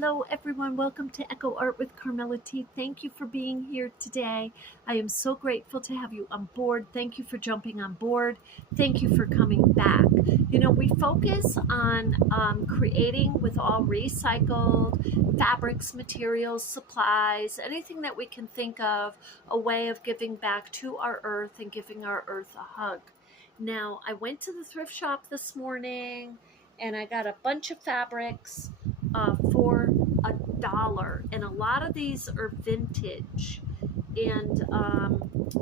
Hello everyone, welcome to Echo Art with Carmella-T. Thank you for being here today. I am so grateful to have you on board. Thank you for jumping on board. Thank you for coming back. You know, we focus on creating with all recycled fabrics, materials, supplies, anything that we can think of, a way of giving back to our earth and giving our earth a hug. Now, I went to the thrift shop this morning and I got a bunch of fabrics for $1, and a lot of these are vintage, and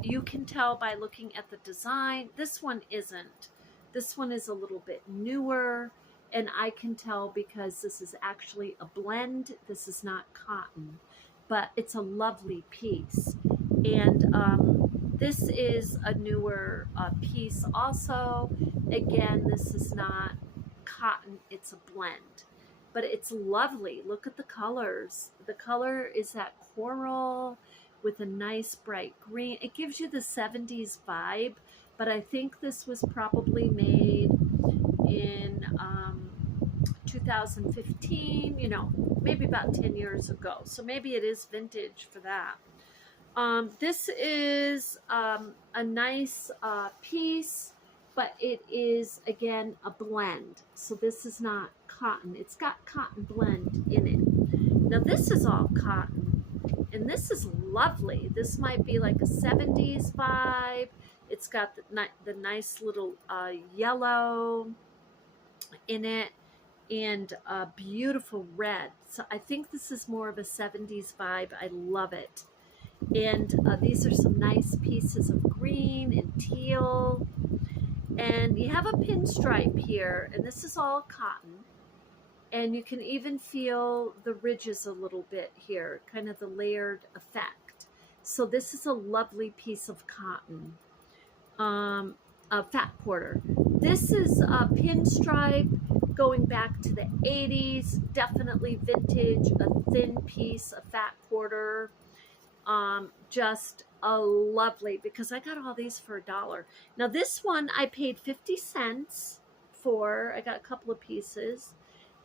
you can tell by looking at the design. This one isn't. This one is a little bit newer, and I can tell because this is actually a blend. This is not cotton, but it's a lovely piece. And this is a newer piece also. Again, this is not cotton, it's a blend, but it's lovely. Look at the colors. The color is that coral with a nice bright green. It gives you the 70s vibe, but I think this was probably made in 2015, you know, maybe about 10 years ago. So maybe it is vintage for that. This is a nice piece, but it is, again, a blend. So this is not cotton. It's got cotton blend in it. Now this is all cotton, and this is lovely. This might be like a 70s vibe. It's got the nice little yellow in it and a beautiful red. So I think this is more of a 70s vibe. I love it. And these are some nice pieces of green and teal. And you have a pinstripe here, and this is all cotton. And you can even feel the ridges a little bit here, kind of the layered effect. So this is a lovely piece of cotton, a fat quarter. This is a pinstripe going back to the 80s, definitely vintage, a thin piece, a fat quarter. Just a lovely, because I got all these for $1. Now this one I paid 50 cents for. I got a couple of pieces,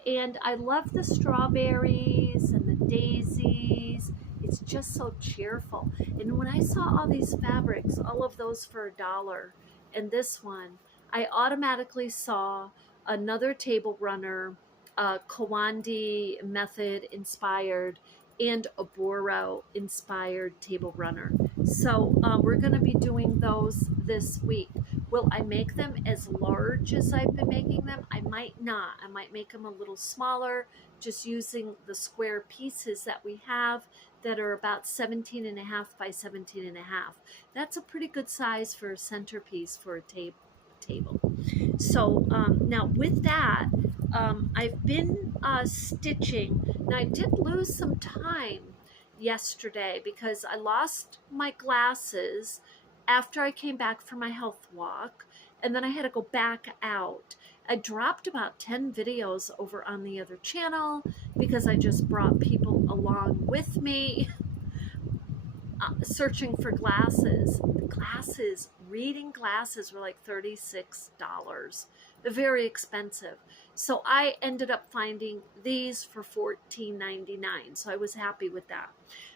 and I love the strawberries and the daisies. It's just so cheerful. And when I saw all these fabrics, all of those for $1, and this one, I automatically saw another table runner, Kawandi method inspired, and a Boro inspired table runner. So we're going to be doing those this week. Will I make them as large as I've been making them? I might not. I might make them a little smaller, just using the square pieces that we have that are about 17.5 by 17.5. That's a pretty good size for a centerpiece for a table. So now with that, I've been stitching. Now I did lose some time yesterday because I lost my glasses after I came back from my health walk, and then I had to go back out. I dropped about 10 videos over on the other channel because I just brought people along with me searching for glasses. Reading glasses were like $36. They're very expensive. So I ended up finding these for $14.99. So I was happy with that.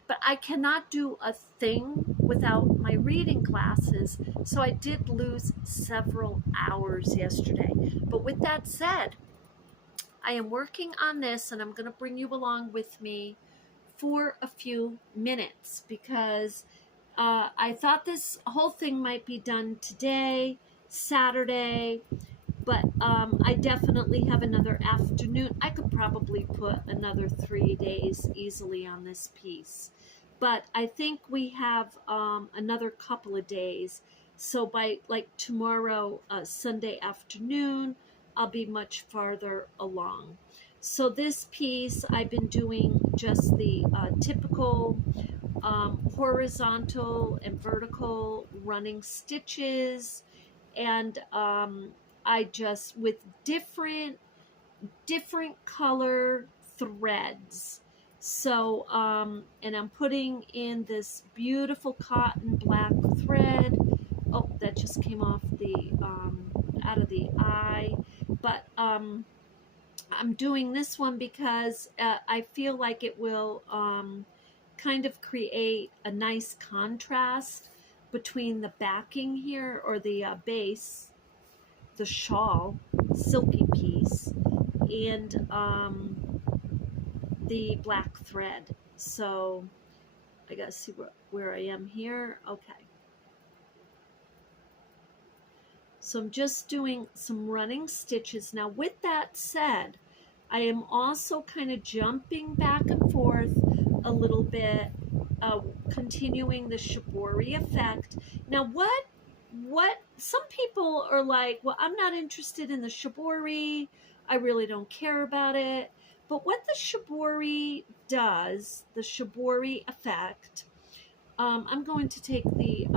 But I cannot do a thing without my reading glasses. So I did lose several hours yesterday. But with that said, I am working on this, and I'm going to bring you along with me for a few minutes because I thought this whole thing might be done today, Saturday, but I definitely have another afternoon. I could probably put another 3 days easily on this piece, but I think we have another couple of days. So by like tomorrow, Sunday afternoon, I'll be much farther along. So this piece, I've been doing just the typical horizontal and vertical running stitches, and I just, with different color threads. So and I'm putting in this beautiful cotton black thread. Oh, that just came off the out of the eye. But I'm doing this one because I feel like it will kind of create a nice contrast between the backing here, or the base, the shawl, silky piece, and the black thread. So I gotta see where I am here. Okay. So I'm just doing some running stitches. Now with that said, I am also kind of jumping back and forth a little bit, continuing the shibori effect. Now what some people are like, well, I'm not interested in the shibori. I really don't care about it. But what the shibori does, the shibori effect, I'm going to take the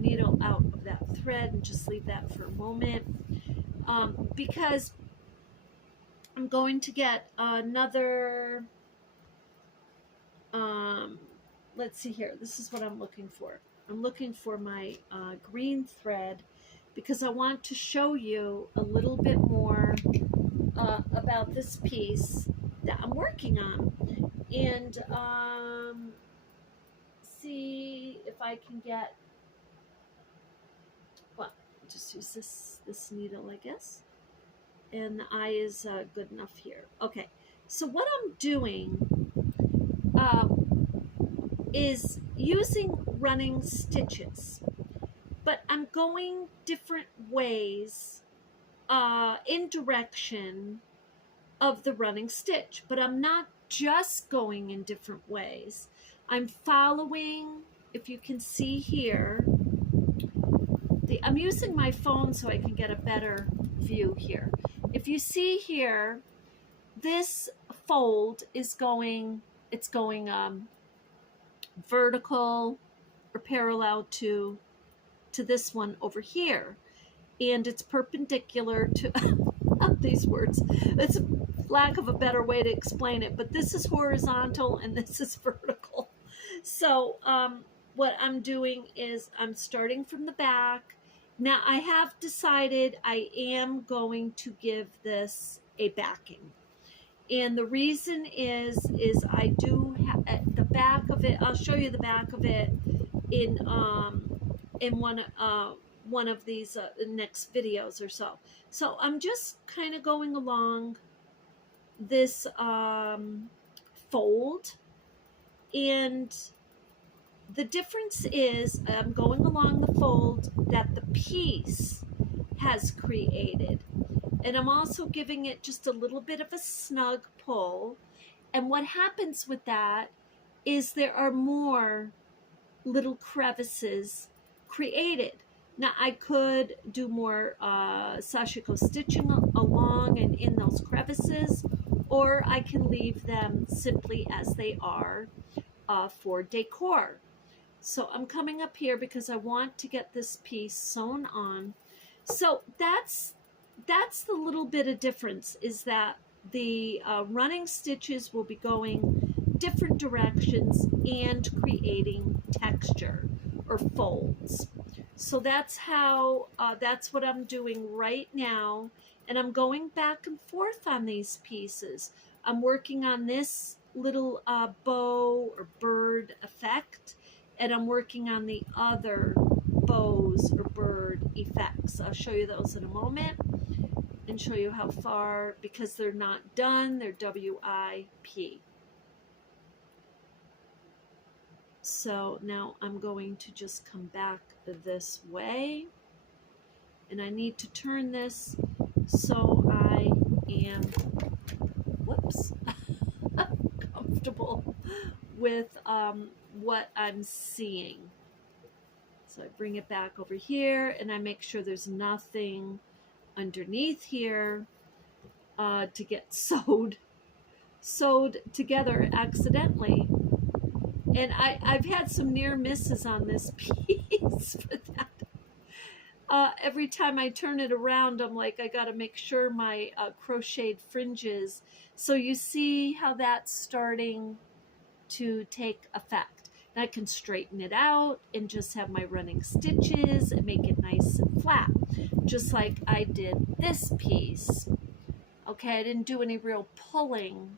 needle out of that thread and just leave that for a moment, because I'm going to get another, let's see here, this is what I'm looking for. I'm looking for my green thread, because I want to show you a little bit more about this piece that I'm working on, and see if I can get, well, just use this needle, I guess, and the eye is good enough here. Okay, so what I'm doing is using running stitches, but I'm going different ways in direction of the running stitch, but I'm not just going in different ways. I'm following, if you can see here, I'm using my phone so I can get a better view here. If you see here, this fold is going, it's going vertical or parallel to this one over here, and it's perpendicular to these words. It's lack of a better way to explain it, but this is horizontal and this is vertical. So what I'm doing is I'm starting from the back. Now I have decided I am going to give this a backing, and the reason is I do have the back of it. I'll show you the back of it in one of these next videos or so. So I'm just kind of going along this fold, and the difference is I'm going along the fold that the piece has created, and I'm also giving it just a little bit of a snug pull. And what happens with that is there are more little crevices created. Now I could do more sashiko stitching along and in those crevices, or I can leave them simply as they are for decor. So I'm coming up here because I want to get this piece sewn on. So that's the little bit of difference, is that the running stitches will be going different directions and creating texture or folds. So that's how, that's what I'm doing right now. And I'm going back and forth on these pieces. I'm working on this little bow or bird effect, and I'm working on the other bows or bird effects. I'll show you those in a moment and show you how far, because they're not done, they're WIP. So now I'm going to just come back this way, and I need to turn this so I am, whoops, comfortable with what I'm seeing. So I bring it back over here, and I make sure there's nothing underneath here to get sewed together accidentally. And I've had some near misses on this piece for that. Every time I turn it around, I'm like, I gotta make sure my crocheted fringes. So you see how that's starting to take effect. And I can straighten it out and just have my running stitches and make it nice and flat, just like I did this piece. Okay, I didn't do any real pulling.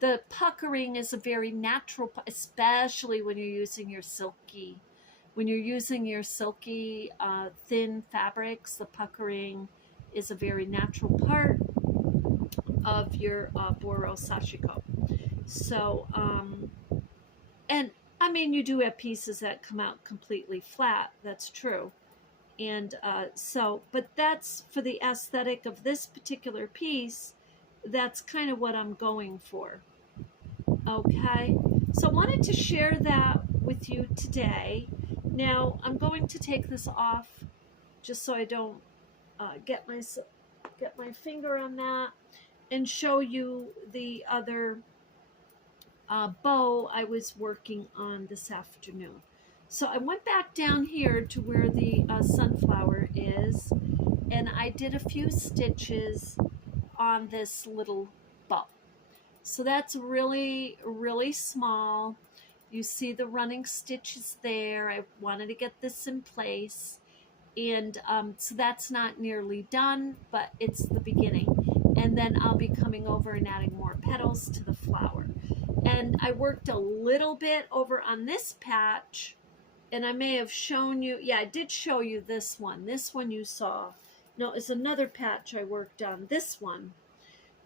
The puckering is a very natural, especially when you're using your silky. When you're using your silky, thin fabrics, the puckering is a very natural part of your Boro Sashiko. So, and I mean, you do have pieces that come out completely flat. That's true. And but that's for the aesthetic of this particular piece. That's kind of what I'm going for. Okay. So I wanted to share that with you today. Now I'm going to take this off just so I don't get my finger on that, and show you the other bow I was working on this afternoon. So I went back down here to where the sunflower is, and I did a few stitches on this little bow. So that's really, really small. You see the running stitches there. I wanted to get this in place. And so that's not nearly done, but it's the beginning. And then I'll be coming over and adding more petals to the flower. And I worked a little bit over on this patch, and I may have shown you, yeah, I did show you this one. This one you saw. No, it's another patch I worked on, this one.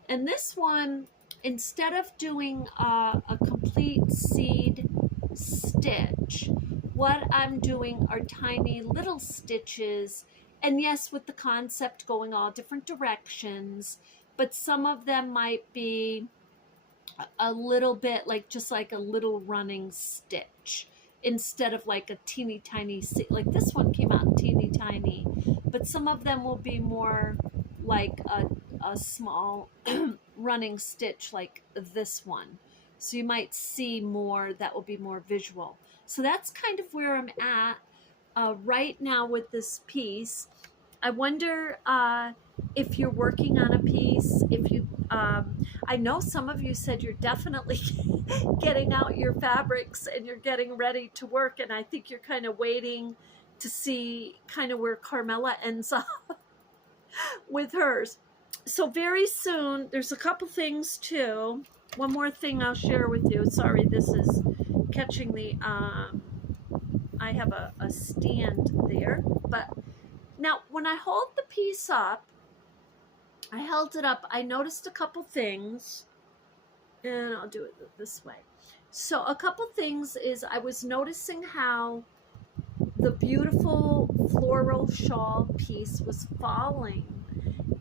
And this one, instead of doing a complete seed stitch, what I'm doing are tiny little stitches, and yes, with the concept going all different directions, but some of them might be a little bit like just like a little running stitch instead of like a teeny tiny, like this one came out teeny tiny, but some of them will be more like a small running stitch like this one. So you might see more that will be more visual. So that's kind of where I'm at right now with this piece. I wonder if you're working on a piece, if you, I know some of you said you're definitely getting out your fabrics and you're getting ready to work, and I think you're kind of waiting to see kind of where Carmella ends up with hers. So very soon, there's a couple things too. One more thing I'll share with you. Sorry, this is catching the, I have a stand there. But now when I hold the piece up, I held it up, I noticed a couple things, and I'll do it this way. So a couple things is I was noticing how the beautiful floral shawl piece was falling,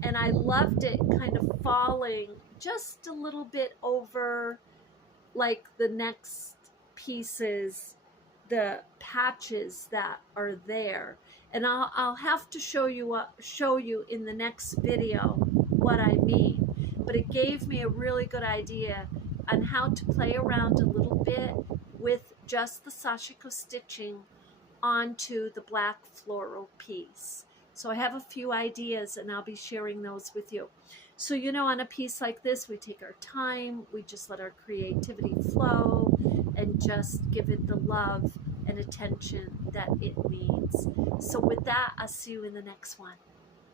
and I loved it kind of falling just a little bit over like the next pieces, the patches that are there. And I'll have to show you in the next video what I mean. But it gave me a really good idea on how to play around a little bit with just the sashiko stitching onto the black floral piece. So I have a few ideas, and I'll be sharing those with you. So, you know, on a piece like this, we take our time, we just let our creativity flow and just give it the love and attention that it needs. So with that, I'll see you in the next one.